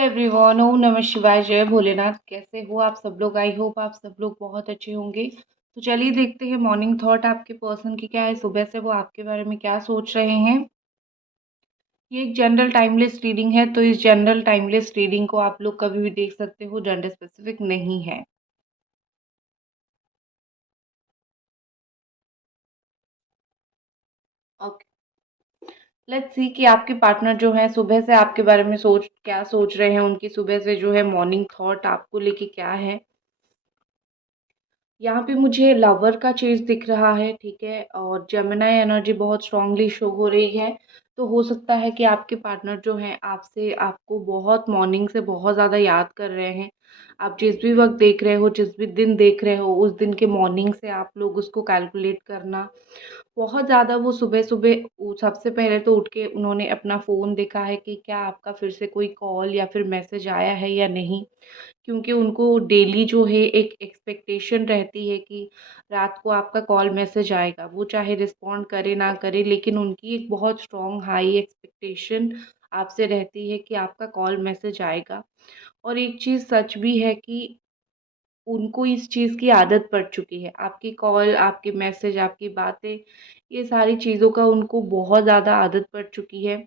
Everyone, ओम नमः शिवाय, जय भोलेनाथ। कैसे हो आप सब लोग? आई होप आप सब लोग बहुत अच्छे होंगे। तो चलिए देखते हैं मॉर्निंग थॉट आपके पर्सन की क्या है, सुबह से वो आपके बारे में क्या सोच रहे हैं। ये एक जनरल टाइमलेस रीडिंग है, तो इस जनरल टाइमलेस रीडिंग को आप लोग कभी भी देख सकते हो, जेंडर स्पेसिफिक नहीं है। ओके, लेट्स सी कि आपके पार्टनर जो है सुबह से आपके बारे में क्या सोच रहे हैं। उनकी सुबह से जो है मॉर्निंग थॉट आपको लेके क्या है। यहाँ पे मुझे लवर का चेज दिख रहा है, ठीक है, और जेमिनी एनर्जी बहुत स्ट्रांगली शो हो रही है। तो हो सकता है कि आपके पार्टनर जो हैं आपसे आपको बहुत मॉर्निंग से बहुत ज़्यादा याद कर रहे हैं। आप जिस भी वक्त देख रहे हो, जिस भी दिन देख रहे हो, उस दिन के मॉर्निंग से आप लोग उसको कैलकुलेट करना बहुत ज़्यादा। वो सुबह-सुबह सबसे पहले तो उठ के उन्होंने अपना फ़ोन देखा है कि क्या आपका फिर से कोई कॉल या फिर मैसेज आया है या नहीं। क्योंकि उनको डेली जो है एक एक्सपेक्टेशन रहती है कि रात को आपका कॉल मैसेज आएगा। वो चाहे रिस्पॉन्ड करे ना करे, लेकिन उनकी एक बहुत स्ट्रॉन्ग हाई एक्सपेक्टेशन आपसे रहती है कि आपका कॉल मैसेज आएगा। और एक चीज़ सच भी है कि उनको इस चीज़ की आदत पड़ चुकी है। आपकी कॉल, आपके मैसेज, आपकी बातें, ये सारी चीज़ों का उनको बहुत ज़्यादा आदत पड़ चुकी है।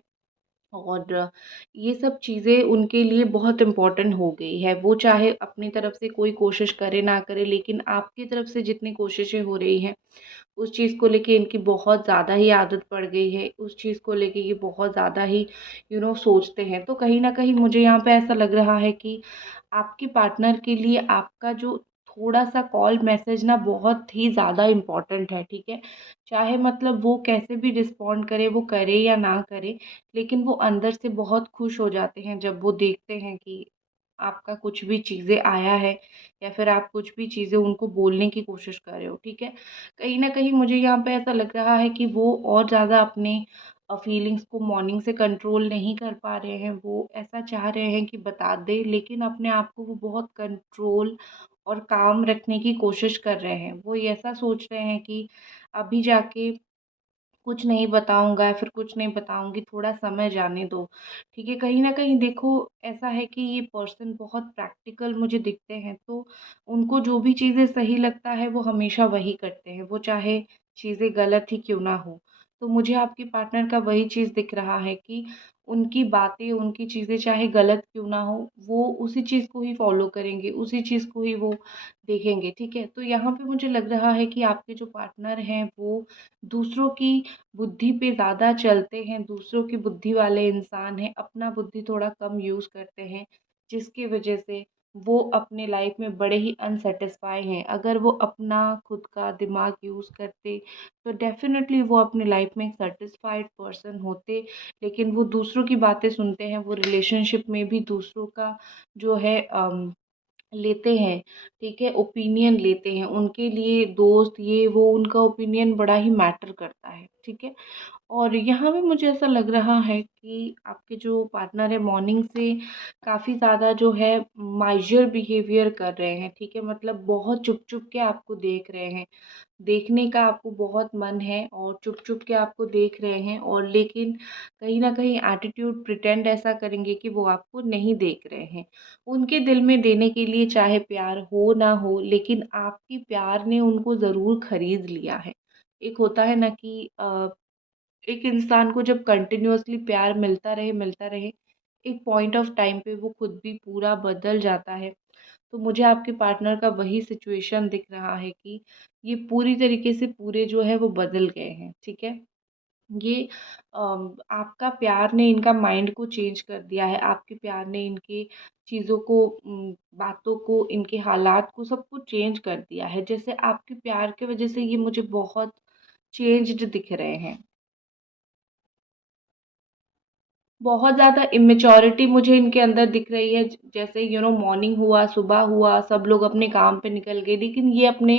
और ये सब चीज़ें उनके लिए बहुत इम्पोर्टेंट हो गई है। वो चाहे अपनी तरफ से कोई कोशिश करे ना करे, लेकिन आपकी तरफ से जितनी कोशिशें हो रही हैं, उस चीज़ को लेके इनकी बहुत ज़्यादा ही आदत पड़ गई है। उस चीज़ को लेके ये बहुत ज़्यादा ही सोचते हैं। तो कहीं न कहीं मुझे यहाँ पे ऐसा लग रहा है कि आपके पार्टनर के लिए आपका जो थोड़ा-सा कॉल मैसेज ना बहुत ही ज़्यादा इम्पोर्टेंट है, ठीक है? चाहे मतलब वो कैसे भी रिस्पॉन्ड करे, वो करे या ना करे, लेकिन वो अंदर से बहुत खुश हो जाते हैं जब वो देखते हैं कि आपका कुछ भी चीज़ें आया है या फिर आप कुछ भी चीज़ें उनको बोलने की कोशिश कर रहे हो, ठीक है? कहीं न कहीं मुझे यहाँ पे ऐसा लग रहा है कि वो और ज़्यादा अपने फीलिंग्स को मॉर्निंग से कंट्रोल नहीं कर पा रहे हैं। वो ऐसा चाह रहे हैं कि बता दें, लेकिन अपने आप को वो बहुत कंट्रोल और काम रखने की कोशिश कर रहे हैं। वो ये ऐसा सोच रहे हैं कि अभी जाके कुछ नहीं बताऊँगा या फिर कुछ नहीं बताऊँगी, थोड़ा समय जाने दो, ठीक है? कहीं न कहीं देखो, ऐसा है कि ये पर्सन बहुत प्रैक्टिकल मुझे दिखते हैं, तो उनको जो भी चीज़ें सही लगता है वो हमेशा वही करते हैं, वो चाहे चीज़ें गलत ही क्यों ना हो। तो मुझे आपके पार्टनर का वही चीज़ दिख रहा है कि उनकी बातें, उनकी चीज़ें चाहे गलत क्यों ना हो, वो उसी चीज़ को ही फ़ॉलो करेंगे, उसी चीज़ को ही वो देखेंगे, ठीक है? तो यहाँ पे मुझे लग रहा है कि आपके जो पार्टनर हैं वो दूसरों की बुद्धि पे ज़्यादा चलते हैं, दूसरों की बुद्धि वाले इंसान हैं, अपना बुद्धि थोड़ा कम यूज़ करते हैं, जिसकी वजह से वो अपने लाइफ में बड़े ही अनसैटिस्फाई हैं। अगर वो अपना खुद का दिमाग यूज़ करते, तो डेफ़िनेटली वो अपनी लाइफ में एक सैटिस्फाइड पर्सन होते, लेकिन वो दूसरों की बातें सुनते हैं, वो रिलेशनशिप में भी दूसरों का जो है लेते हैं, ठीक है, ओपिनियन लेते हैं। उनके लिए दोस्त ये वो उनका ओपिनियन बड़ा ही मैटर करता है, ठीक है? और यहाँ भी मुझे ऐसा लग रहा है कि आपके जो पार्टनर है मॉर्निंग से काफ़ी ज़्यादा जो है माइज़र बिहेवियर कर रहे हैं, ठीक है? मतलब बहुत चुप-चुप के आपको देख रहे हैं। देखने का आपको बहुत मन है और चुप-चुप के आपको देख रहे हैं, और लेकिन कहीं न कहीं एटीट्यूड प्रिटेंड ऐसा करेंगे कि वो आपको नहीं देख रहे हैं। उनके दिल में देने के लिए चाहे प्यार हो ना हो, लेकिन आपकी प्यार ने उनको ज़रूर खरीद लिया है। एक होता है ना कि एक इंसान को जब कंटिन्यूअसली प्यार मिलता रहे, एक पॉइंट ऑफ टाइम पे वो खुद भी पूरा बदल जाता है। तो मुझे आपके पार्टनर का वही सिचुएशन दिख रहा है कि ये पूरी तरीके से पूरे जो है वो बदल गए हैं, ठीक है? ये आपका प्यार ने इनका माइंड को चेंज कर दिया है, आपके प्यार ने इनकी चीज़ों को, बातों को, इनके हालात को, सब कुछ चेंज कर दिया है। जैसे आपके प्यार की वज़ह से ये मुझे बहुत चेंज्ड दिख रहे हैं। बहुत ज़्यादा इमैच्योरिटी मुझे इनके अंदर दिख रही है। जैसे मॉर्निंग हुआ, सुबह हुआ, सब लोग अपने काम पे निकल गए, लेकिन ये अपने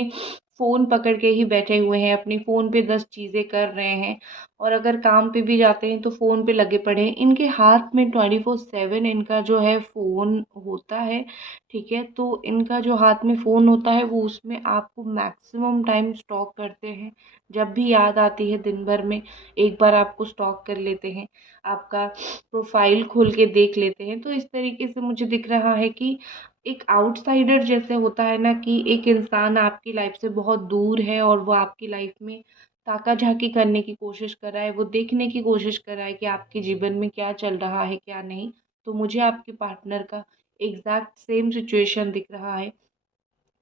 फ़ोन पकड़ के ही बैठे हुए हैं, अपनी फ़ोन पे 10 चीज़ें कर रहे हैं और अगर काम पे भी जाते हैं तो फ़ोन पे लगे पड़े हैं। इनके हाथ में 24/7 इनका जो है फ़ोन होता है, ठीक है? तो इनका जो हाथ में फ़ोन होता है वो उसमें आपको मैक्सिमम टाइम स्टॉक करते हैं। जब भी याद आती है दिन भर में एक बार आपको स्टॉक कर लेते हैं, आपका प्रोफ़ाइल खोल के देख लेते हैं। तो इस तरीके से मुझे दिख रहा है कि एक आउटसाइडर जैसे होता है ना कि एक इंसान आपकी लाइफ से बहुत दूर है और वो आपकी लाइफ में ताका-झाकी करने की कोशिश कर रहा है, वो देखने की कोशिश कर रहा है कि आपके जीवन में क्या चल रहा है, क्या नहीं। तो मुझे आपके पार्टनर का एग्ज़ैक्ट सेम सिचुएशन दिख रहा है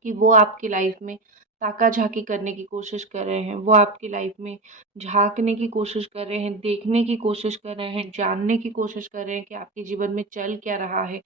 कि वो आपकी लाइफ में ताका-झाकी करने की कोशिश कर रहे हैं, वो आपकी लाइफ में झाँकने की कोशिश कर रहे हैं, देखने की कोशिश कर रहे हैं, जानने की कोशिश कर रहे हैं कि आपके जीवन में चल क्या रहा है,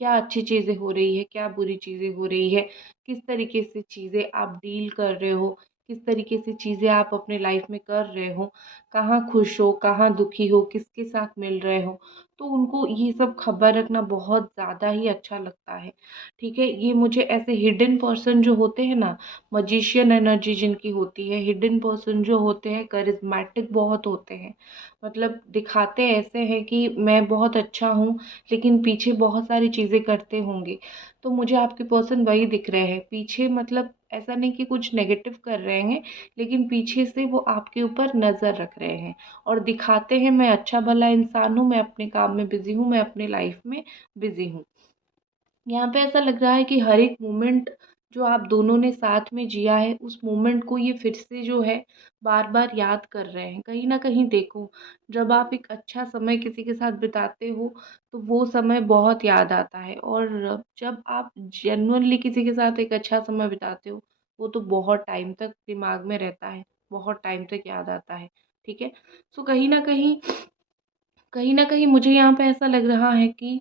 क्या अच्छी चीज़ें हो रही है, क्या बुरी चीज़ें हो रही है, किस तरीके से चीज़ें आप डील कर रहे हो, किस तरीके से चीज़ें आप अपने लाइफ में कर रहे हो, कहाँ खुश हो, कहाँ दुखी हो, किसके साथ मिल रहे हो। तो उनको ये सब खबर रखना बहुत ज़्यादा ही अच्छा लगता है। ठीक है, ये मुझे ऐसे हिडन पर्सन जो होते हैं ना, मजिशियन एनर्जी जिनकी होती है, हिडन पर्सन जो होते हैं करिश्मेटिक बहुत होते हैं। मतलब दिखाते ऐसे हैं कि मैं बहुत अच्छा हूँ, लेकिन पीछे बहुत सारी चीज़ें करते होंगे। तो मुझे आपके पर्सन वही दिख रहे हैं, पीछे मतलब ऐसा नहीं कि कुछ नेगेटिव कर रहे हैं, लेकिन पीछे से वो आपके ऊपर नज़र रख रहे हैं और दिखाते हैं मैं अच्छा भला इंसान हूँ, मैं अपने काम में बिज़ी हूँ, मैं अपनी लाइफ में बिज़ी हूँ। यहाँ पे ऐसा लग रहा है कि हर एक मोमेंट जो आप दोनों ने साथ में जिया है, उस मोमेंट को ये फिर से जो है बार-बार याद कर रहे हैं। कहीं न कहीं देखो, जब आप एक अच्छा समय किसी के साथ बिताते हो, तो वो समय बहुत याद आता है और जब आप जेन्युइनली किसी के साथ एक अच्छा समय बिताते हो, वो तो बहुत टाइम तक दिमाग में रहता है, बहुत टाइम तक याद आता है। ठीक है? सो कहीं न कहीं मुझे यहाँ पे ऐसा लग रहा है कि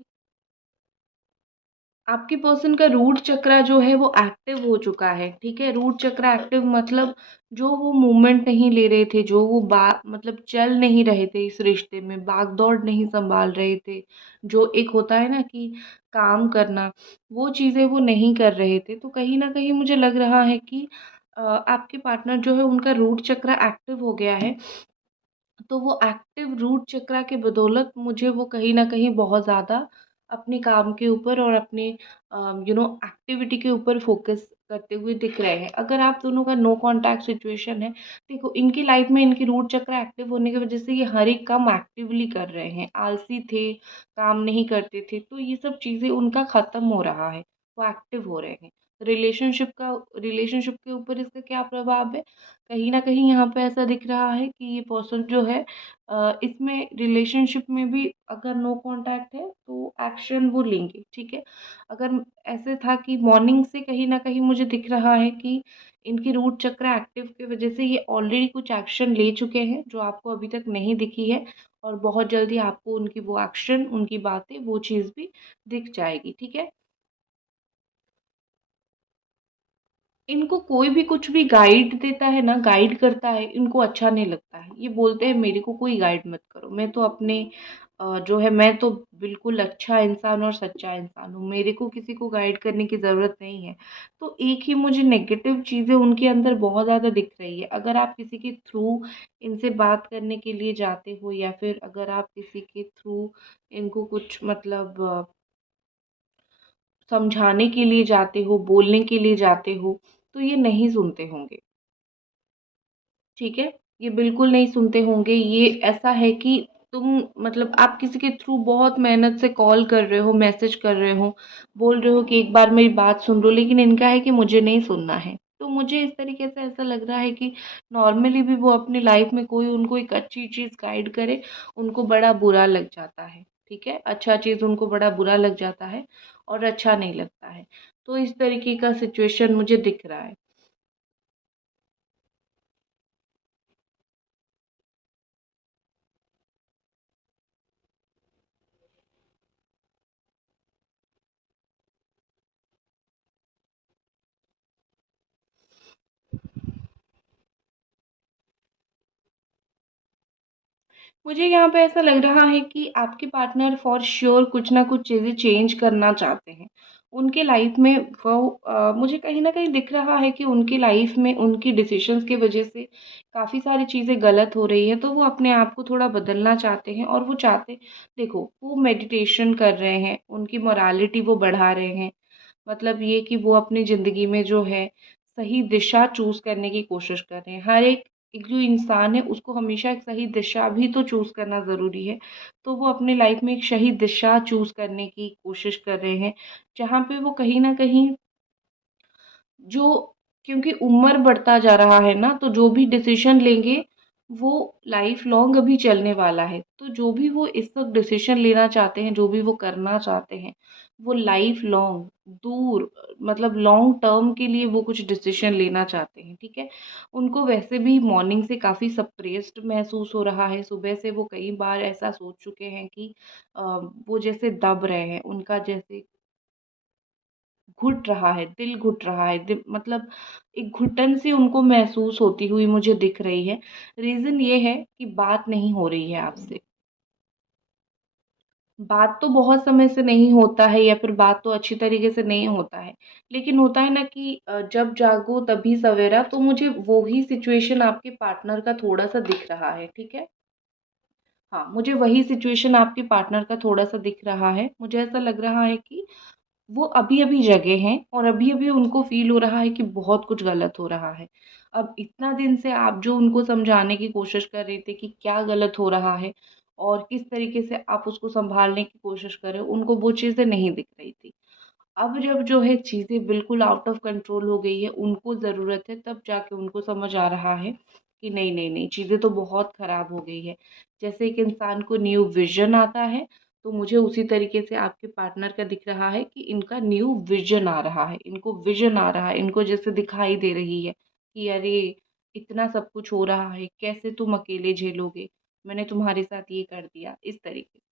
आपके पर्सन का रूट चक्रा जो है वो एक्टिव हो चुका है, ठीक है? रूट चक्रा एक्टिव मतलब जो वो मूवमेंट नहीं ले रहे थे, जो वो बा मतलब चल नहीं रहे थे इस रिश्ते में, भाग-दौड़ नहीं सँभाल रहे थे, जो एक होता है ना कि काम करना, वो चीज़ें वो नहीं कर रहे थे। तो कहीं न कहीं मुझे लग रहा है कि आपके पार्टनर जो है उनका रूट चक्रा एक्टिव हो गया है। तो वो एक्टिव रूट चक्रा के बदौलत मुझे वो कहीं न कहीं बहुत ज़्यादा अपने काम के ऊपर और अपने एक्टिविटी के ऊपर फ़ोकस करते हुए दिख रहे हैं। अगर आप दोनों का नो कॉन्टैक्ट सिचुएशन है, देखो इनकी लाइफ़ में इनकी रूट चक्र एक्टिव होने की वज़ह से ये हर एक काम एक्टिवली कर रहे हैं। आलसी थे, काम नहीं करते थे, तो ये सब चीज़ें उनका ख़त्म हो रहा है, वो एक्टिव हो रहे हैं। रिलेशनशिप के ऊपर इसका क्या प्रभाव है? कहीं न कहीं यहाँ पे ऐसा दिख रहा है कि ये पर्सन जो है इसमें रिलेशनशिप में भी अगर नो कॉन्टैक्ट है तो एक्शन वो लेंगे, ठीक है? अगर ऐसे था कि मॉर्निंग से कहीं न कहीं मुझे दिख रहा है कि इनकी रूट चक्र एक्टिव की वजह से ये ऑलरेडी कुछ एक्शन ले चुके हैं, जो आपको अभी तक नहीं दिखी है और बहुत जल्दी आपको उनकी वो एक्शन, उनकी बातें, वो चीज़ भी दिख जाएगी, ठीक है? इनको कोई भी कुछ भी गाइड देता है ना, गाइड करता है, इनको अच्छा नहीं लगता है। ये बोलते हैं मेरे को कोई गाइड मत करो, मैं तो अपने जो है मैं तो बिल्कुल अच्छा इंसान और सच्चा इंसान हूँ, मेरे को किसी को गाइड करने की ज़रूरत नहीं है। तो एक ही मुझे नेगेटिव चीज़ें उनके अंदर बहुत ज़्यादा दिख रही है। अगर आप किसी के थ्रू इनसे बात करने के लिए जाते हो या फिर अगर आप किसी के थ्रू इनको कुछ मतलब समझाने के लिए जाते हो, बोलने के लिए जाते हो, तो ये नहीं सुनते होंगे, ठीक है? ये बिल्कुल नहीं सुनते होंगे, ये ऐसा है कि तुम मतलब आप किसी के थ्रू बहुत मेहनत से कॉल कर रहे हो, मैसेज कर रहे हो, बोल रहे हो कि एक बार मेरी बात सुन लो, लेकिन इनका है कि मुझे नहीं सुनना है। तो मुझे इस तरीके से ऐसा लग रहा है कि नॉर्मली भी वो अपनी लाइफ़ में कोई उनको एक अच्छी चीज़ गाइड करे, उनको बड़ा बुरा लग जाता है, ठीक है? अच्छा चीज़ उनको बड़ा बुरा लग जाता है और अच्छा नहीं लगता है। तो इस तरीके का सिचुएशन मुझे दिख रहा है। मुझे यहाँ पे ऐसा लग रहा है कि आपके पार्टनर फॉर श्योर कुछ ना कुछ चीज़ें चेंज करना चाहते हैं। उनके लाइफ में वो मुझे कहीं न कहीं दिख रहा है कि उनकी लाइफ में उनकी डिसीज़न्स की वज़ह से काफ़ी सारी चीज़ें गलत हो रही हैं, तो वो अपने आप को थोड़ा बदलना चाहते हैं और वो चाहते देखो, वो मेडिटेशन कर रहे हैं, उनकी मोरालिटी वो बढ़ा रहे हैं। मतलब ये कि वो अपनी ज़िंदगी में जो है सही दिशा चूज़ करने की कोशिश कर रहे हैं। हर एक जो इंसान है उसको हमेशा एक सही दिशा भी तो चूज़ करना ज़रूरी है। तो वो अपनी लाइफ़ में एक सही दिशा चूज़ करने की कोशिश कर रहे हैं, जहाँ पे वो कहीं न कहीं जो क्योंकि उम्र बढ़ता जा रहा है ना, तो जो भी डिसीज़न लेंगे, वो लाइफ़ लॉन्ग अभी चलने वाला है। तो जो भी वो इस वक़्त डिसीज़न लेना चाहते हैं, जो भी वो करना चाहते हैं, वो लाइफ़ लॉन्ग दूर मतलब लॉन्ग टर्म के लिए वो कुछ डिसीज़न लेना चाहते हैं, ठीक है? उनको वैसे भी मॉर्निंग से काफ़ी सप्रेस्ड महसूस हो रहा है, सुबह से वो कई बार ऐसा सोच चुके हैं कि अ, वो जैसे दब रहे हैं, उनका जैसे घुट रहा है, दिल घुट रहा है, मतलब एक घुटन सी उनको महसूस होती हुई मुझे दिख रही है। रीज़न ये है कि बात नहीं हो रही है आपसे। बात तो बहुत समय से नहीं होता है या फिर बात तो अच्छी तरीके से नहीं होता है। लेकिन होता है ना कि जब जागो तभी सवेरा, तो मुझे वो ही सिचुएशन आपके पार्टनर का थोड़ा-सा दिख रहा है, ठीक है? हाँ, मुझे वही सिचुएशन आपके पार्टनर का थोड़ा-सा दिख रहा है। मुझे ऐसा लग रहा है कि वो अभी-अभी जगे हैं और अभी-अभी उनको फ़ील हो रहा है कि बहुत कुछ गलत हो रहा है। अब इतना दिन से आप जो उनको समझाने की कोशिश कर रहे थे कि क्या गलत हो रहा है और किस तरीके से आप उसको सँभालने की कोशिश कर रहे हो, उनको वो चीज़ें नहीं दिख रही थी। अब जब जो है चीज़ें बिल्कुल आउट ऑफ कंट्रोल हो गई है, उनको ज़रूरत है, तब जाके उनको समझ आ रहा है कि नहीं, नहीं, नहीं, चीज़ें तो बहुत ख़राब हो गई है। जैसे एक इंसान को न्यू विज़न आता है, तो मुझे उसी तरीके से आपके पार्टनर का दिख रहा है कि इनका न्यू विज़न आ रहा है, इनको विज़न आ रहा है, इनको जैसे दिखाई दे रही है कि अरे! इतना सब कुछ हो रहा है, कैसे तुम अकेले झेलोगे? मैंने तुम्हारे साथ ये कर दिया, इस तरीके से।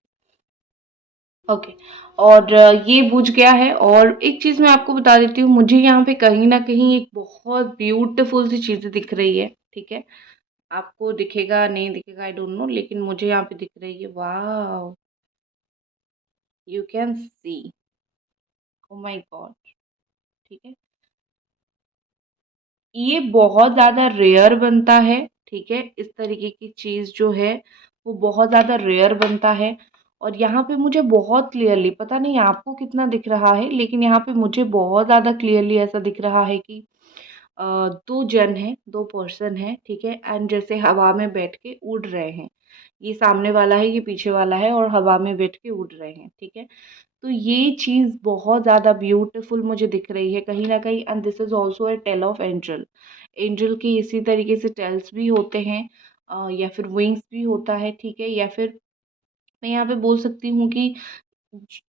ओके। और ये बुझ गया है और एक चीज़ मैं आपको बता देती हूँ, मुझे यहाँ पे कहीं न कहीं एक बहुत ब्यूटीफुल सी चीज़ दिख रही है, ठीक है? आपको दिखेगा नहीं दिखेगा आई डोंट नो, लेकिन मुझे यहाँ पे दिख रही है, wow! You can see, oh my God! ठीक है? ये बहुत ज़्यादा रेयर बनता है, ठीक है? इस तरीके की चीज़ जो है, वो बहुत ज़्यादा रेयर बनता है और यहाँ पे मुझे बहुत क्लियरली, पता नहीं आपको कितना दिख रहा है, लेकिन यहाँ पे मुझे बहुत ज़्यादा क्लियरली ऐसा दिख रहा है कि 2 जन हैं, 2 पर्सन हैं, ठीक है? एंड जैसे हवा में बैठ के उड़ रहे हैं। ये सामने वाला है, ये पीछे वाला है और हवा में बैठ के उड़ रहे हैं, ठीक है? तो ये चीज़ बहुत ज़्यादा ब्यूटीफुल मुझे दिख रही है कहीं न कहीं, and this is also a tale of angel. Angel के इसी तरीके से टेल्स भी होते हैं, या फिर विंग्स भी होता है, ठीक है? या फिर मैं यहाँ पे बोल सकती हूँ कि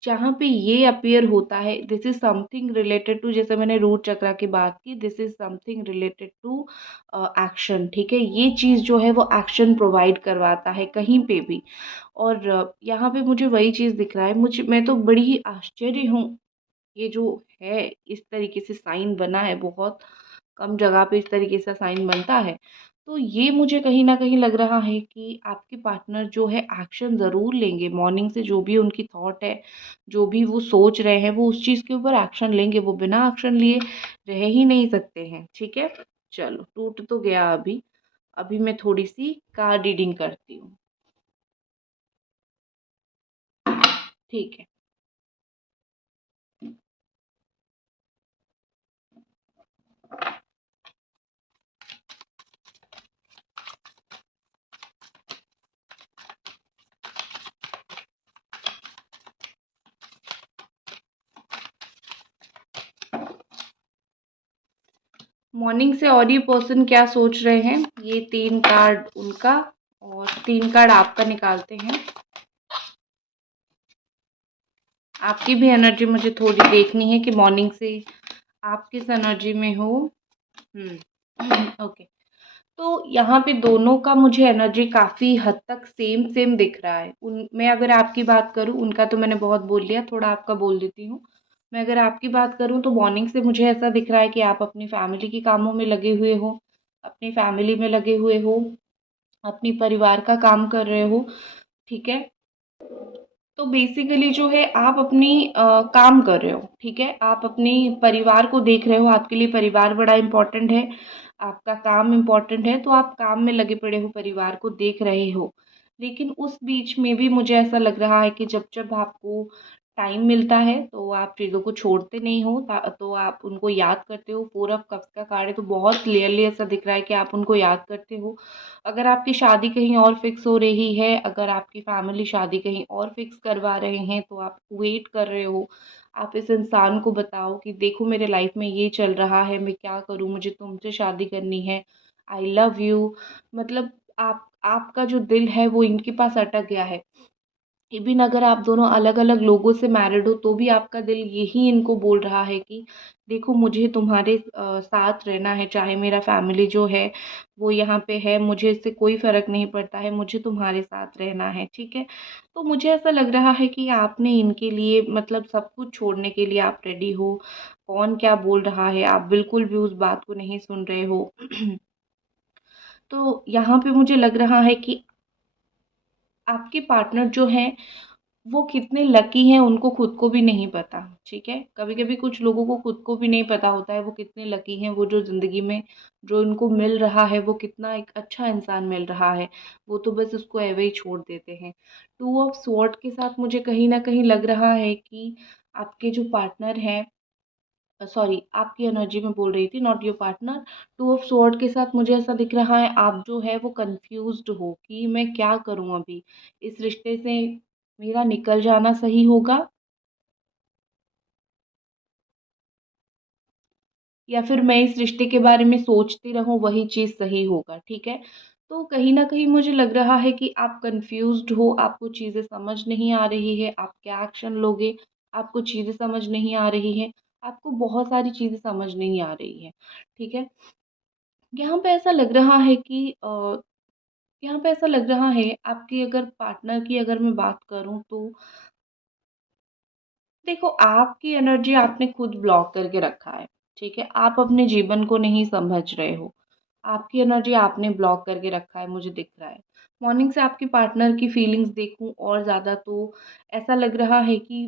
जहाँ पे ये अपीयर होता है, this is something related to, जैसे मैंने रूट चक्रा की बात की, this is something related to action, ठीक है? ये चीज़ जो है वो एक्शन प्रोवाइड करवाता है कहीं पे भी। और यहाँ पे मुझे वही चीज़ दिख रहा है, मुझे मैं तो बड़ी ही आश्चर्य हूँ, ये जो है इस तरीके से साइन बना है, बहुत कम जगह पे इस तरीके से साइन बनता है। तो ये मुझे कहीं न कहीं लग रहा है कि आपके पार्टनर जो है एक्शन ज़रूर लेंगे, मॉर्निंग से जो भी उनकी थॉट है, जो भी वो सोच रहे हैं, वो उस चीज़ के ऊपर एक्शन लेंगे, वो बिना एक्शन लिए रह ही नहीं सकते हैं, ठीक है? चलो, टूट तो गया अभी, अभी मैं थोड़ी-सी कार्ड रीडिंग करती हूँ, ठीक है? मॉर्निंग से और ये पर्सन क्या सोच रहे हैं, ये 3 कार्ड उनका और 3 कार्ड आपका निकालते हैं। आपकी भी एनर्जी मुझे थोड़ी देखनी है कि मॉर्निंग से आप किस एनर्जी में हो। ओके। तो यहाँ पे दोनों का मुझे एनर्जी काफ़ी हद तक सेम सेम दिख रहा है। उन मैं अगर आपकी बात करूँ, उनका तो मैंने बहुत बोल लिया, थोड़ा आपका बोल देती हूँ। मैं अगर आपकी बात करूँ तो मॉर्निंग से मुझे ऐसा दिख रहा है कि आप अपनी फैमिली के कामों में लगे हुए हो, अपनी फैमिली में लगे हुए हो, अपनी परिवार का काम कर रहे हो, ठीक है? तो बेसिकली जो है आप अपनी काम कर रहे हो, ठीक है, आप अपने परिवार को देख रहे हो, आपके लिए परिवार बड़ा इम्पोर्टेंट है, आपका काम इम्पोर्टेंट है, तो आप काम में लगे पड़े हो, परिवार को देख रहे हो। लेकिन उस बीच में भी मुझे ऐसा लग रहा है कि जब जब आपको टाइम मिलता है तो आप चीज़ों को छोड़ते नहीं हो, तो आप उनको याद करते हो। 4 ऑफ कप्स का कार्ड है तो बहुत क्लियरली ऐसा दिख रहा है कि आप उनको याद करते हो। अगर आपकी शादी कहीं और फिक्स हो रही है, अगर आपकी फैमिली शादी कहीं और फिक्स करवा रहे हैं, तो आप वेट कर रहे हो। आप इस इंसान को बताओ कि देखो मेरे लाइफ में ये चल रहा है, मैं क्या करूँ, मुझे तुमसे शादी करनी है, आई लव यू। मतलब आपका जो दिल है वो इनके पास अटक गया है। इवन अगर आप दोनों अलग-अलग लोगों से मैरिड हो तो भी आपका दिल यही इनको बोल रहा है कि देखो मुझे तुम्हारे साथ रहना है, चाहे मेरा फैमिली जो है वो यहाँ पे है, मुझे इससे कोई फ़र्क नहीं पड़ता है, मुझे तुम्हारे साथ रहना है, ठीक है? तो मुझे ऐसा लग रहा है कि आपने इनके लिए मतलब सब कुछ छोड़ने के लिए आप रेडी हो। कौन क्या बोल रहा है, आप बिल्कुल भी उस बात को नहीं सुन रहे हो। तो यहाँ पे मुझे लग रहा है कि आपके पार्टनर जो हैं वो कितने लकी हैं उनको खुद को भी नहीं पता, ठीक है? कभी-कभी कुछ लोगों को खुद को भी नहीं पता होता है वो कितने लकी हैं, वो जो ज़िंदगी में जो उनको मिल रहा है वो कितना एक अच्छा इंसान मिल रहा है, वो तो बस उसको ऐवे ही छोड़ देते हैं। 2 ऑफ स्वॉर्ड के साथ मुझे कहीं न कहीं लग रहा है कि आपके जो पार्टनर हैं, सॉरी आपकी एनर्जी में बोल रही थी, not your partner. 2 of sword के साथ मुझे ऐसा दिख रहा है आप जो है वो कन्फ्यूज़्ड हो कि मैं क्या करूँ अभी? इस रिश्ते से मेरा निकल जाना सही होगा या फिर मैं इस रिश्ते के बारे में सोचती रहूँ वही चीज़ सही होगा, ठीक है? तो कहीं न कहीं मुझे लग रहा है कि आप कन्फ्यूज़्ड हो, आपको चीज़ें समझ नहीं आ रही है, आप क्या एक्शन लोगे, आपको चीज़ें समझ नहीं आ रही हैं, आपको बहुत सारी चीज़ें समझ नहीं आ रही हैं, ठीक है? यहाँ पे ऐसा लग रहा है कि यहाँ पे ऐसा लग रहा है आपके अगर पार्टनर की अगर मैं बात करूँ तो देखो आपकी एनर्जी आपने खुद ब्लॉक करके रखा है, ठीक है? आप अपने जीवन को नहीं समझ रहे हो। आपकी एनर्जी आपने ब्लॉक करके रखा है मुझे दिख रहा है। मॉर्निंग से आपके पार्टनर की फीलिंग्स देखूँ और ज़्यादा तो ऐसा लग रहा है कि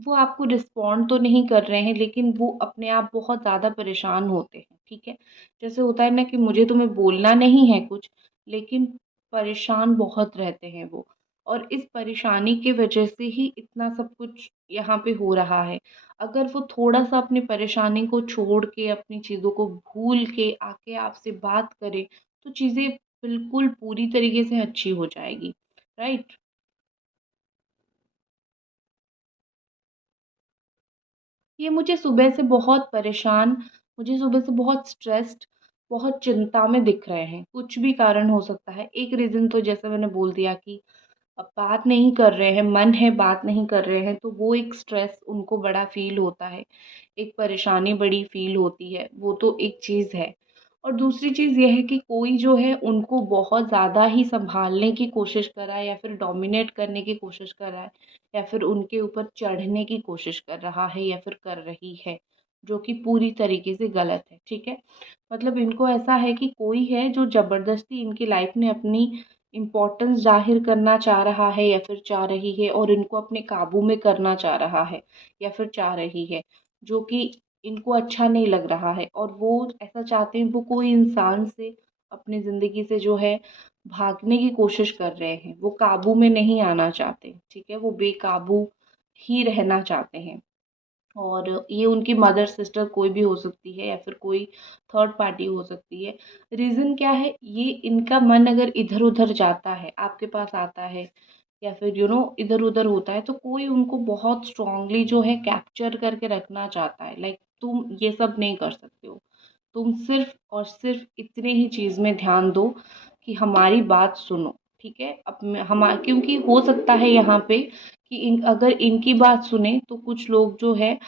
वो आपको रिस्पॉन्ड तो नहीं कर रहे हैं, लेकिन वो अपने आप बहुत ज़्यादा परेशान होते हैं, ठीक है? जैसे होता है ना कि मुझे तुम्हें बोलना नहीं है कुछ, लेकिन परेशान बहुत रहते हैं वो और इस परेशानी की वजह से ही इतना सब कुछ यहाँ पे हो रहा है। अगर वो थोड़ा-सा अपनी परेशानी को छोड़ के, अपनी चीज़ों को भूल के आके आपसे बात करे, तो चीज़ें बिल्कुल पूरी तरीके से अच्छी हो जाएगी, राइट? ये मुझे सुबह से बहुत परेशान, मुझे सुबह से बहुत स्ट्रेस्ड, बहुत चिंता में दिख रहे हैं। कुछ भी कारण हो सकता है। एक रीज़न तो जैसे मैंने बोल दिया कि अब बात नहीं कर रहे हैं, मन है बात नहीं कर रहे हैं, तो वो एक स्ट्रेस उनको बड़ा फ़ील होता है। एक परेशानी बड़ी फ़ील होती है, वो तो एक चीज़ है। और दूसरी चीज़ ये है कि कोई जो है उनको बहुत ज़्यादा ही सँभालने की कोशिश कर रहा है या फिर डोमिनेट करने की कोशिश कर रहा है या फिर उनके ऊपर चढ़ने की कोशिश कर रहा है या फिर कर रही है, जो कि पूरी तरीके से गलत है, ठीक है? मतलब इनको ऐसा है कि कोई है जो ज़बरदस्ती इनकी लाइफ़ में अपनी इम्पोर्टेंस ज़ाहिर करना चाह रहा है या फिर चाह रही है और इनको अपने काबू में करना चाह रहा है या फिर चाह रही है, जो कि इनको अच्छा नहीं लग रहा है और वो ऐसा चाहते हैं वो कोई इंसान से अपनी ज़िंदगी से जो है भागने की कोशिश कर रहे हैं। वो काबू में नहीं आना चाहते, ठीक है? वो बेकाबू ही रहना चाहते हैं। और ये उनकी मदर सिस्टर कोई भी हो सकती है या फिर कोई थर्ड पार्टी हो सकती है। रीज़न क्या है? ये इनका मन अगर इधर-उधर जाता है, आपके पास आता है या फिर इधर-उधर होता है, तो कोई उनको बहुत स्ट्रॉन्गली जो है कैप्चर करके रखना चाहता है। लाइक तुम ये सब नहीं कर सकते हो। तुम सिर्फ़ और सिर्फ़ इतने ही चीज़ में ध्यान दो कि हमारी बात सुनो, ठीक है? अब मैं हमा क्योंकि हो सकता है यहाँ पे कि अगर इनकी बात सुने तो कुछ लोग जो है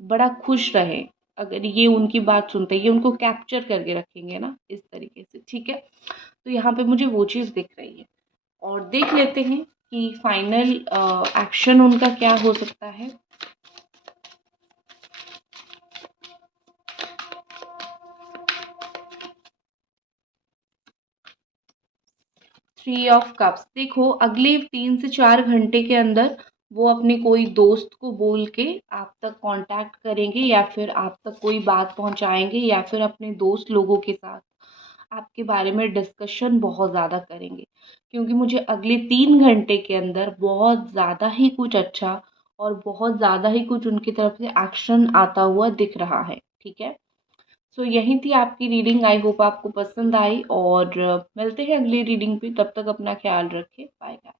बड़ा खुश रहे, अगर ये उनकी बात सुनते हैं, ये उनको कैप्चर करके रखेंगे ना इस तरीके से, ठीक है? तो यहाँ पे मुझे वो चीज़ दिख रही है और देख लेते हैं कि फाइनल एक्शन उनका क्या हो सकता है। 3 ऑफ कप्स देखो अगले 3 से 4 घंटे के अंदर वो अपने कोई दोस्त को बोल के आप तक कांटेक्ट करेंगे या फिर आप तक कोई बात पहुंचाएंगे या फिर अपने दोस्त लोगों के साथ आपके बारे में डिस्कशन बहुत ज़्यादा करेंगे, क्योंकि मुझे अगले 3 घंटे के अंदर बहुत ज़्यादा ही कुछ अच्छा और बहुत ज़्यादा ही कुछ उनकी तरफ से एक्शन आता हुआ दिख रहा है। ठीक है, सो यही थी आपकी रीडिंग। आई होप आपको पसंद आई और मिलते हैं अगली रीडिंग पे। तब तक अपना ख्याल रखें। Bye bye.